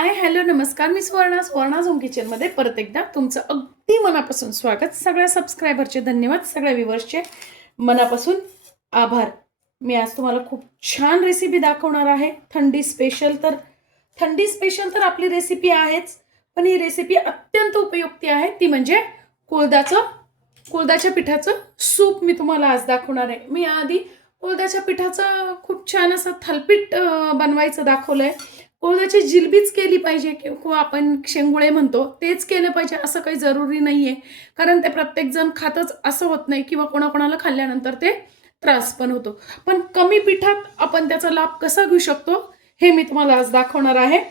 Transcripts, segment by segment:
Hi hello नमस्कार. मी Swarna zone किचनमध्ये परत एकदा तुमचं अगदी मनापासून स्वागत. सगळ्या सबस्क्रायबरचे धन्यवाद, सगळ्या व्ह्यूअर्सचे मनापासून आभार. मी आज तुम्हाला खूप छान रेसिपी दाखवणार आहे. थंडी स्पेशल तर आपली रेसिपी आहेच, पण ही रेसिपी अत्यंत उपयुक्ती आहे. ती म्हणजे कुळदाच्या पिठाचं सूप मी तुम्हाला आज दाखवणार आहे. मी आधी कुळदाच्या पिठाचं खूप छान असं थालीपीठ बनवायचं दाखवलंय. कुळदाची जिलबीच केली पाहिजे किंवा आपण शेंगुळे म्हणतो तेच केलं पाहिजे असं काही जरुरी नाहीये, कारण ते प्रत्येक जण खातच असं होत नाही किंवा कोणाकोणाला खाल्ल्यानंतर ते त्रास पण होतो. पण कमी पिठात आपण त्याचा लाभ कसा घेऊ शकतो हे मी तुम्हाला आज दाखवणार आहे.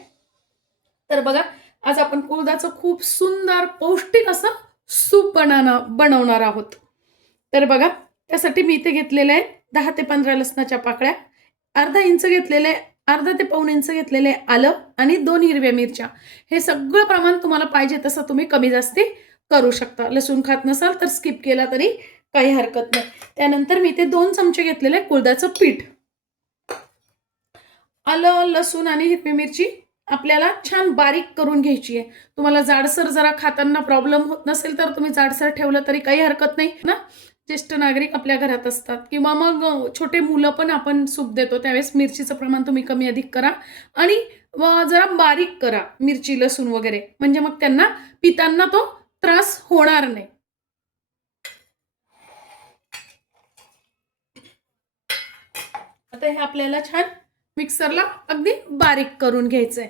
तर बघा, आज आपण कुळदाचं खूप सुंदर पौष्टिक असं सूप बनवणार आहोत. तर बघा, त्यासाठी मी इथे घेतलेलं आहे 10 ते 15 लसणाच्या पाकळ्या, अर्धा ते पाऊण इंच घेतलेले आलं आणि 2 हिरव्या मिरच्या. हे सगळं प्रमाण तुम्हाला पाहिजे तसं तुम्ही कमी जास्ती करू शकता. लसूण खात नसाल तर स्किप केला तरी काही हरकत नाही. त्यानंतर मी ते 2 चमचे घेतलेले कुळदाचं पीठ. आलं, लसूण आणि हिरवी मिरची आपल्याला छान बारीक करून घ्यायची आहे. तुम्हाला जाडसर जरा खाताना प्रॉब्लेम होत नसेल तर तुम्ही जाडसर ठेवलं तरी काही हरकत नाही ना. ज्येष्ठ नागरिक आपल्या घरात असतात किंवा मग छोटे मुलं पण आपण सूप देतो, त्यावेळेस मिरचीचं प्रमाण तुम्ही कमी अधिक करा आणि जरा बारीक करा मिरची, लसूण वगैरे, म्हणजे मग त्यांना पिताना तो त्रास होणार नाही. आता हे आपल्याला छान मिक्सरला अगदी बारीक करून घ्यायचंय.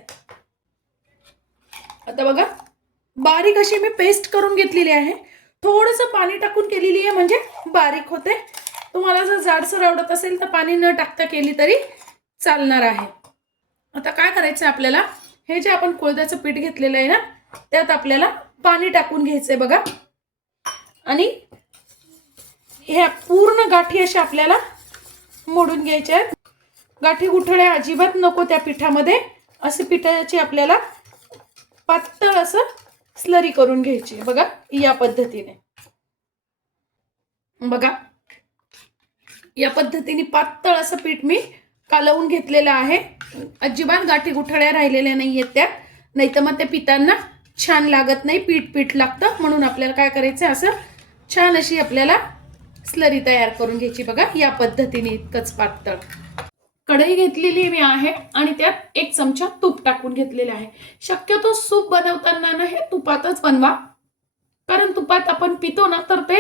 आता बघा, बारीक अशी मी पेस्ट करून घेतलेली आहे. थोडंसं पाणी टाकून केलेली आहे म्हणजे बारीक होते. तुम्हाला जर जाडसर आवडत असेल तर पाणी न टाकता केली तरी चालणार आहे. आता काय करायचं आपल्याला, हे जे आपण कुळदाचं पीठ घेतलेलं आहे ना, त्यात आपल्याला पाणी टाकून घ्यायचंय बघा. आणि ह्या पूर्ण गाठी अशा आपल्याला मोडून घ्यायच्या आहेत. गाठी गुठळ्या अजिबात नको त्या पिठामध्ये. असे पिठाची आपल्याला पातळ असं स्लरी करून घ्यायची. बघा, या पद्धतीने. बघा, या पद्धतीने पातळ असं पीठ मी कालवून घेतलेलं आहे. अजिबात गाठी गुठळ्या राहिलेल्या नाहीयेत त्यात, नाही तर मग ते पितांना छान लागत नाही, पीठ लागतं. म्हणून आपल्याला काय करायचं, असं छान अशी आपल्याला स्लरी तयार करून घ्यायची. बघा, या पद्धतीने इतकंच पातळ. कढई घेतलेली मी आहे आणि त्यात 1 चमचा तूप टाकून घेतलेले आहे. शक्यतो सूप बनवताना ना हे तुपातच बनवा, कारण तुपात आपण पितो ना तर ते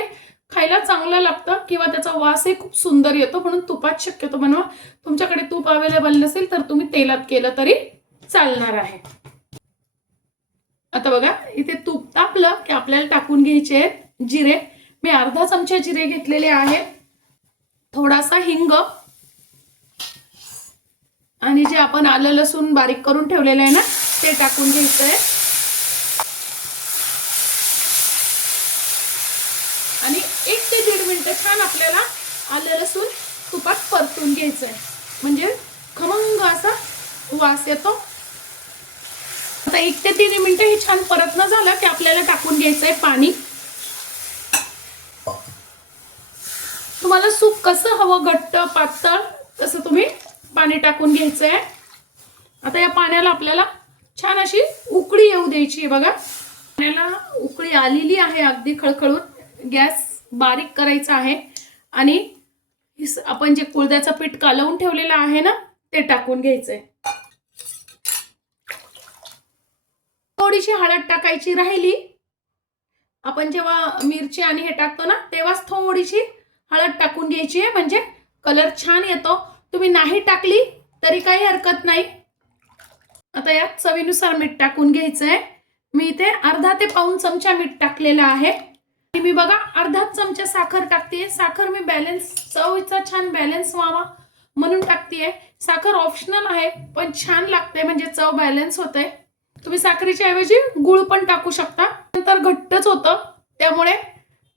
खायला चांगलं लागतं किंवा त्याचा वासही खूप सुंदर येतो. म्हणून तुपात शक्यतो बनवा. तुमच्याकडे तूप अवेलेबल नसेल तर तुम्ही तेलात केलं तरी चालणार आहे. आता बघा, इथे तूप तापलं की आपल्याला टाकून घ्यायचे आहेत जिरे. मी अर्धा चमचा जिरे घेतलेले आहेत, थोडासा हिंग आणि जे आपण आलं लसूण बारीक करून ठेवलेलं आहे ना ते टाकून घ्यायचंय. आणि 1 ते 1.5 मिनिटं छान आपल्याला आलं लसूण तुपात परतून घ्यायचंय, म्हणजे खमंग असा वास येतो. आता 1 ते 3 मिनिटं हे छान परतणं झालं की आपल्याला टाकून घ्यायचंय पाणी. तुम्हाला सूप कसं हवं, घट्ट पातळ, तसं तुम्ही पाणी टाकून घ्यायचंय. आता या पाण्याला आपल्याला छान अशी उकळी येऊ द्यायची. बघा, पाण्याला उकळी आलेली आहे अगदी खळखळून. गॅस बारीक करायचा आहे आणि आपण जे कुळद्याचं पीठ कालवून ठेवलेलं आहे ना ते टाकून घ्यायचंय. थोडीशी हळद टाकायची राहिली. आपण जेव्हा मिरची आणि हे टाकतो ना तेव्हाच थोडीशी हळद टाकून घ्यायची आहे, म्हणजे कलर छान येतो. तुम्ही नाही टाकली तरी काही हरकत नाही. आता यात चवीनुसार मीठ टाकून घ्यायचंय. मी इथे अर्धा ते पाऊण चमचा मीठ टाकलेलं आहे. आणि मी बघा अर्धा चमचा साखर टाकते. साखर मी चवीचा छान बॅलन्स व्हावा म्हणून टाकतेय. साखर ऑप्शनल आहे पण छान लागते, म्हणजे चव बॅलन्स होते. तुम्ही साखरेच्या ऐवजी गुळ पण टाकू शकता, नंतर घट्टच होतं. त्यामुळे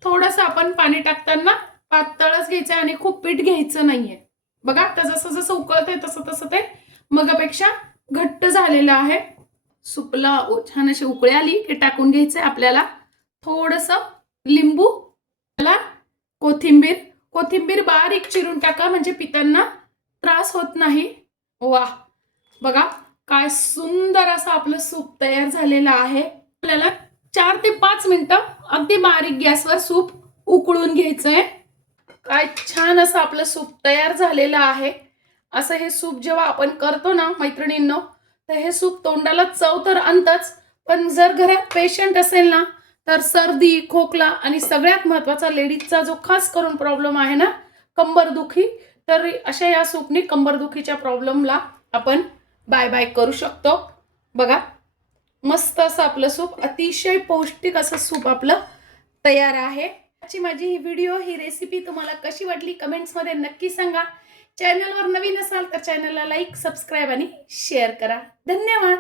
थोडंसं आपण पाणी टाकताना पातळच घ्यायचं आणि खूप पीठ घ्यायचं नाहीये. बघा, आता जसं जसं उकळतंय तसं तसं ते मगापेक्षा घट्ट झालेलं आहे. सूपला छान अशी उकळी आली की टाकून घ्यायचंय आपल्याला थोडंसं लिंबू, कोथिंबीर बारीक चिरून टाका, म्हणजे पितांना त्रास होत नाही. वाह, बघा काय सुंदर सुंदर असं आपलं सूप तयार झालेलं आहे। आपल्याला 4 ते 5 मिनिटं अगदी बारीक गॅसवर सूप उकळून घ्यायचंय। काय छान असं आपलं सूप तयार झालेलं आहे। असं हे सूप जेव्हा आपण करतो ना मैत्रिणींनो, तर हे सूप तोंडाला चव तर आणतच, पण जर घरात पेशंट असेल ना, तर सर्दी, खोकला आणि सगळ्यात महत्त्वाचा लेडीजचा जो खास करून प्रॉब्लेम आहे ना, कंबरदुखी, तर अशा या सूपनी कंबरदुखीच्या प्रॉब्लेमला आपण बाय बाय करू शकतो। बघा, मस्त असं आपलं सूप, अतिशय पौष्टिक असं सूप आपलं तयार आहे। आजची माझी ही व्हिडिओ, ही रेसिपी तुम्हाला कशी वाटली कमेंट्समध्ये नक्की सांगा। चॅनलवर नवीन असाल तर चॅनलला लाईक, सबस्क्राईब आणि शेअर करा। धन्यवाद।